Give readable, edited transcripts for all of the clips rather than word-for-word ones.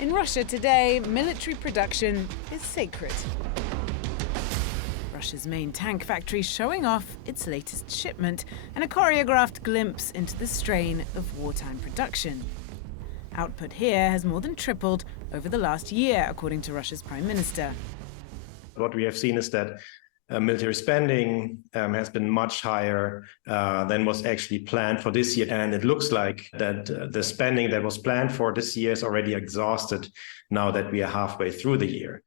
In Russia today, military production is sacred. Russia's main tank factory showing off its latest shipment and a choreographed glimpse into the strain of wartime production. Output here has more than tripled over the last year, according to Russia's Prime Minister. What we have seen is that military spending has been much higher than was actually planned for this year. And it looks like that the spending that was planned for this year is already exhausted now that we are halfway through the year.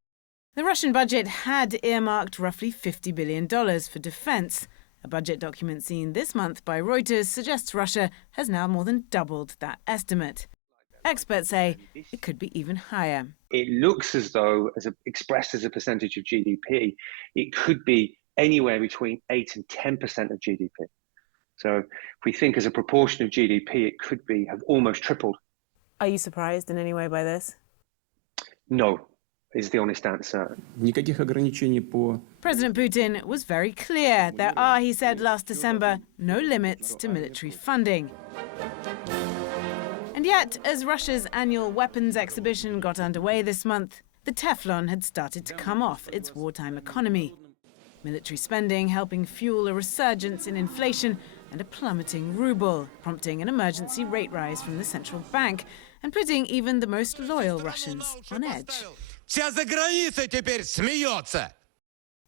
The Russian budget had earmarked roughly $50 billion for defense. A budget document seen this month by Reuters suggests Russia has now more than doubled that estimate. Experts say it could be even higher. It looks as though, expressed as a percentage of GDP, it could be anywhere between 8 and 10% of GDP. So if we think as a proportion of GDP, it could have almost tripled. Are you surprised in any way by this? No, is the honest answer. President Putin was very clear. There are, he said last December, no limits to military funding. And yet, as Russia's annual weapons exhibition got underway this month, the Teflon had started to come off its wartime economy. Military spending helping fuel a resurgence in inflation and a plummeting ruble, prompting an emergency rate rise from the central bank and putting even the most loyal Russians on edge.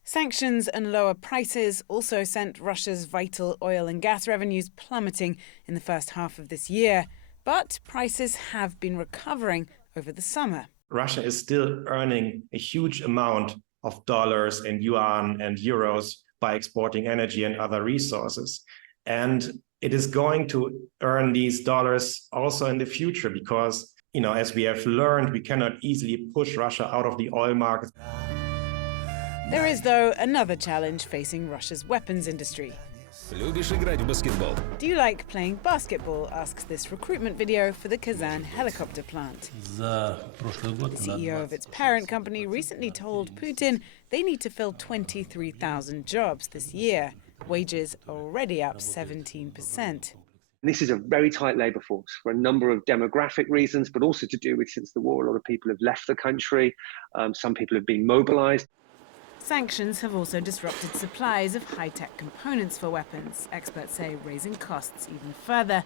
Sanctions and lower prices also sent Russia's vital oil and gas revenues plummeting in the first half of this year. But prices have been recovering over the summer. Russia is still earning a huge amount of dollars and yuan and euros by exporting energy and other resources. And it is going to earn these dollars also in the future because, as we have learned, we cannot easily push Russia out of the oil market. There is, though, another challenge facing Russia's weapons industry. Do you like playing basketball? Asks this recruitment video for the Kazan helicopter plant. The CEO of its parent company recently told Putin they need to fill 23,000 jobs this year. Wages are already up 17%. This is a very tight labour force for a number of demographic reasons, but also to do with since the war, a lot of people have left the country. Some people have been mobilised. Sanctions have also disrupted supplies of high-tech components for weapons, experts say, raising costs even further.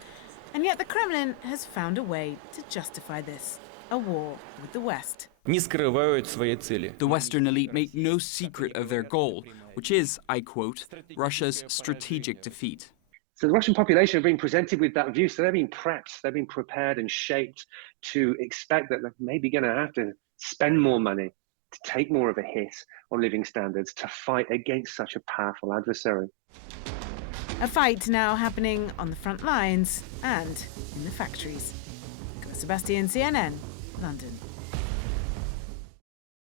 And yet the Kremlin has found a way to justify this, a war with the West. The Western elite make no secret of their goal, which is, I quote, Russia's strategic defeat. So the Russian population have been presented with that view, so they've been prepped, they've been prepared and shaped to expect that they're maybe going to have to spend more money, to take more of a hit on living standards, to fight against such a powerful adversary. A fight now happening on the front lines and in the factories. Clare Sebastian, CNN, London.